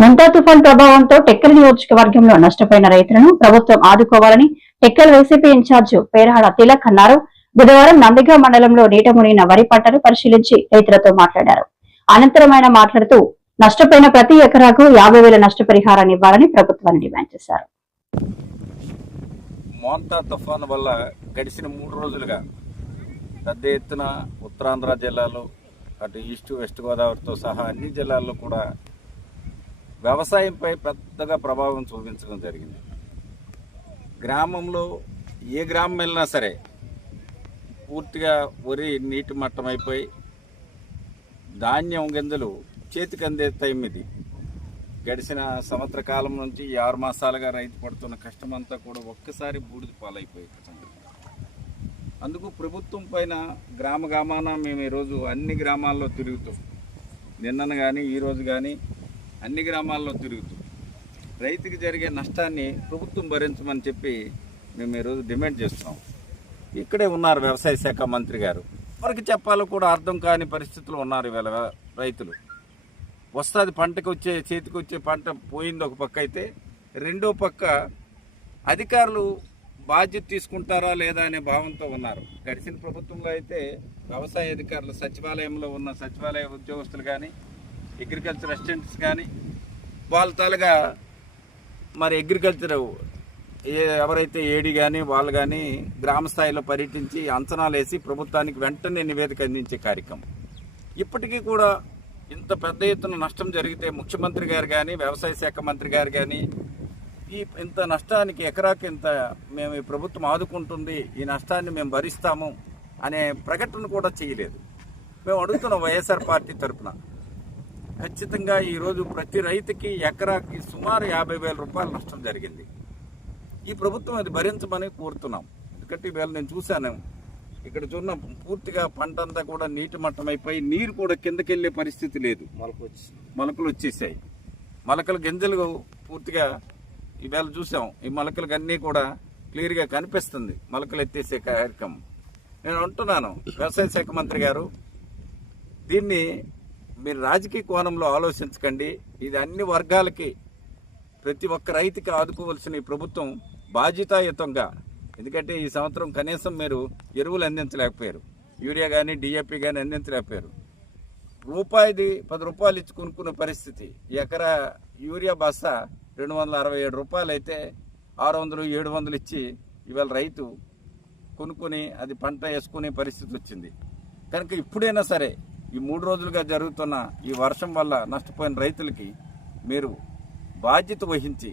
ముంతా తుఫాన్ ప్రభావంతో టెక్కలి నియోజకవర్గంలో నష్టపోయిన రైతులను ప్రభుత్వం ఆదుకోవాలని టెక్కలి వైసీపీ ఇన్ఛార్జ్ పేరాడ తిలక్ అన్నారు. బుధవారం నందిగా మండలంలో నీట మునిగిన వరి పంటను పరిశీలించి రైతులతో మాట్లాడారు. అనంతరం ఆయన మాట్లాడుతూ నష్టపోయిన ప్రతి ఎకరాకు 50,000 నష్టపరిహారాన్ని ఇవ్వాలని ప్రభుత్వాన్ని డిమాండ్ చేశారు. మోంతా తుఫాను వల్ల గడిచిన 3 రోజులుగా పెద్ద ఎత్తున ఉత్తరాంధ్ర జిల్లాలో అటు ఈస్ట్ వెస్ట్ గోదావరితో సహా అన్ని జిల్లాల్లో కూడా వ్యవసాయంపై పెద్దగా ప్రభావం చూపించడం జరిగింది. గ్రామంలో ఏ గ్రామం వెళ్ళినా సరే పూర్తిగా వరి నీటి మట్టం అయిపోయి ధాన్యం గింజలు చేతికి అందే టైం ఇది. గడిచిన సంవత్సర కాలం నుంచి 6 మాసాలుగా రైతు పడుతున్న కష్టమంతా కూడా ఒక్కసారి బూడిద పాలైపోయి. అందుకు ప్రభుత్వం పైన గ్రామ గ్రామాన మేము ఈరోజు అన్ని గ్రామాల్లో తిరుగుతూ నిన్నను కానీ ఈరోజు కానీ అన్ని గ్రామాల్లో తిరుగుతూ రైతుకి జరిగే నష్టాన్ని ప్రభుత్వం భరించమని చెప్పి మేము ఈరోజు డిమాండ్ చేస్తున్నాం. ఇక్కడే ఉన్నారు వ్యవసాయ శాఖ మంత్రి గారు. వారికి చెప్పాలో కూడా అర్థం కాని పరిస్థితులు ఉన్నారు ఇవాళ రైతులు. వస్తుంది పంటకు వచ్చే చేతికి వచ్చే పంట పోయింది ఒక పక్క అయితే, రెండో పక్క అధికారులు బాధ్యత తీసుకుంటారా లేదా అనే భావంతో ఉన్నారు. గడిచిన ప్రభుత్వంలో అయితే వ్యవసాయ అధికారులు సచివాలయంలో ఉన్న సచివాలయ ఉద్యోగస్తులు కానీ అగ్రికల్చర్ అసిస్టెంట్స్ కానీ వాళ్ళ తాలుగా మరి అగ్రికల్చర్ ఎవరైతే ఏడి కానీ వాళ్ళు కానీ గ్రామ స్థాయిలో పర్యటించి అంచనాలు వేసి ప్రభుత్వానికి వెంటనే నివేదిక అందించే కార్యక్రమం. ఇప్పటికీ కూడా ఇంత పెద్ద ఎత్తున నష్టం జరిగితే ముఖ్యమంత్రి గారు కానీ వ్యవసాయ శాఖ మంత్రి గారు కానీ ఇంత నష్టానికి ఎకరాకి ఇంత మేము ఈ ప్రభుత్వం ఆదుకుంటుంది, ఈ నష్టాన్ని మేము భరిస్తాము అనే ప్రకటన కూడా చేయలేదు. మేము అడుగుతున్నాం వైఎస్ఆర్ పార్టీ తరఫున ఖచ్చితంగా ఈరోజు ప్రతి రైతుకి ఎకరాకి సుమారు 50,000 రూపాయల నష్టం జరిగింది. ఈ ప్రభుత్వం అది భరించమని కోరుతున్నాం. ఎందుకంటే ఇవాళ నేను చూశాను ఇక్కడ చూన్న పూర్తిగా పంట అంతా కూడా నీటి మట్టం అయిపోయి నీరు కూడా కిందకి వెళ్ళే పరిస్థితి లేదు. మొలకలు వచ్చేసాయి. మొలకల గింజలు పూర్తిగా ఇవాళ చూసాం. ఈ మొలకలకు అన్నీ కూడా క్లియర్గా కనిపిస్తుంది మొలకలు ఎత్తేసే కార్యక్రమం. నేను అంటున్నాను వ్యవసాయ శాఖ మంత్రి గారు, దీన్ని మీరు రాజకీయ కోణంలో ఆలోచించకండి. ఇది అన్ని వర్గాలకి ప్రతి ఒక్క రైతుకి ఆదుకోవాల్సిన ఈ ప్రభుత్వం బాధ్యతాయుతంగా, ఎందుకంటే ఈ సంవత్సరం కనీసం మీరు ఎరువులు అందించలేకపోయారు, యూరియా కానీ డిఏపి కానీ అందించలేకపోయారు. రూపాయిది 10 రూపాయలు ఇచ్చి కొనుక్కునే పరిస్థితి. ఎకరా యూరియా బస్తా 267 రూపాయలు అయితే 600 700 ఇచ్చి ఇవాళ రైతు కొనుక్కొని అది పంట వేసుకునే పరిస్థితి వచ్చింది. కనుక ఇప్పుడైనా సరే ఈ 3 రోజులుగా జరుగుతున్న ఈ వర్షం వల్ల నష్టపోయిన రైతులకి మీరు బాధ్యత వహించి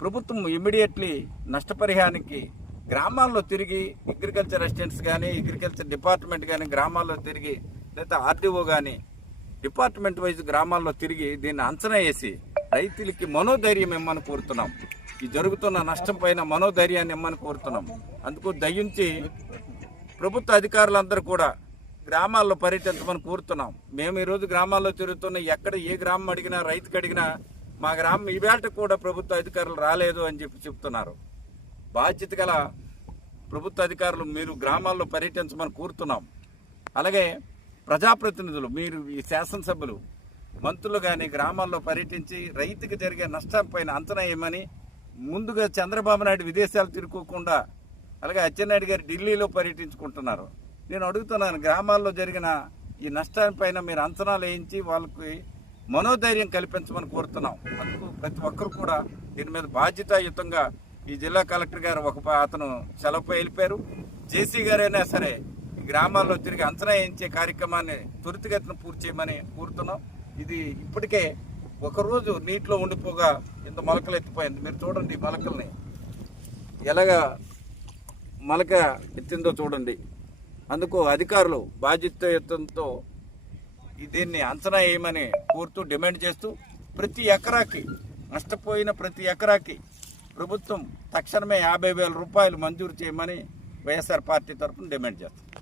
ప్రభుత్వం ఇమ్మీడియట్లీ నష్టపరిహారానికి గ్రామాల్లో తిరిగి అగ్రికల్చర్ అసిస్టెంట్స్ కానీ అగ్రికల్చర్ డిపార్ట్మెంట్ కానీ గ్రామాల్లో తిరిగి లేదా ఆర్డీఓ కానీ డిపార్ట్మెంట్ వైజ్ గ్రామాల్లో తిరిగి దీన్ని అంచనా వేసి రైతులకి మనోధైర్యం ఇమ్మని కోరుతున్నాం. ఈ జరుగుతున్న నష్టం పైన మనోధైర్యాన్ని ఇమ్మని కోరుతున్నాం. అందుకు దయించి ప్రభుత్వ అధికారులందరూ కూడా గ్రామాల్లో పర్యటించమని కోరుతున్నాం. మేము ఈరోజు గ్రామాల్లో తిరుగుతున్న ఎక్కడ ఏ గ్రామం అడిగినా రైతుకి అడిగినా మా గ్రామం ఈవేళ కూడా ప్రభుత్వ అధికారులు రాలేదు అని చెప్తున్నారు. బాధ్యత గల ప్రభుత్వ అధికారులు మీరు గ్రామాల్లో పర్యటించమని కోరుతున్నాం. అలాగే ప్రజాప్రతినిధులు, మీరు ఈ శాసనసభ్యులు మంత్రులు కానీ గ్రామాల్లో పర్యటించి రైతుకి జరిగే నష్టం పైన అంచనా వేయమని, ముందుగా చంద్రబాబు నాయుడు విదేశాలు తిరుక్కోకుండా అలాగే అచ్చెన్నాయుడు గారు ఢిల్లీలో పర్యటించుకుంటున్నారు. నేను అడుగుతున్నాను, గ్రామాల్లో జరిగిన ఈ నష్టాలపైన మీరు అంచనాలు వేయించి వాళ్ళకి మనోధైర్యం కల్పించమని కోరుతున్నాం. అందుకు ప్రతి ఒక్కరు కూడా దీని మీద బాధ్యతాయుతంగా ఈ జిల్లా కలెక్టర్ గారు అతను సెలవుపై వెళ్ళిపోయారు. జేసీ గారైనా సరే ఈ గ్రామాల్లో తిరిగి అంచనా వేయించే కార్యక్రమాన్ని త్వరితగతిన పూర్తి చేయమని కోరుతున్నాం. ఇది ఇప్పటికే ఒకరోజు నీటిలో ఉండిపోగా ఇంత మొలకలు ఎత్తిపోయింది. మీరు చూడండి మొలకల్ని ఎలాగా మొలక ఎత్తిందో చూడండి. అందుకు అధికారులు బాధ్యతాయుతంతో దీన్ని అంచనా వేయమని కోరుతూ డిమాండ్ చేస్తూ ప్రతి ఎకరాకి నష్టపోయిన ప్రతి ఎకరాకి ప్రభుత్వం తక్షణమే 50,000 రూపాయలు మంజూరు చేయమని వైఎస్ఆర్ పార్టీ తరఫున డిమాండ్ చేస్తాం.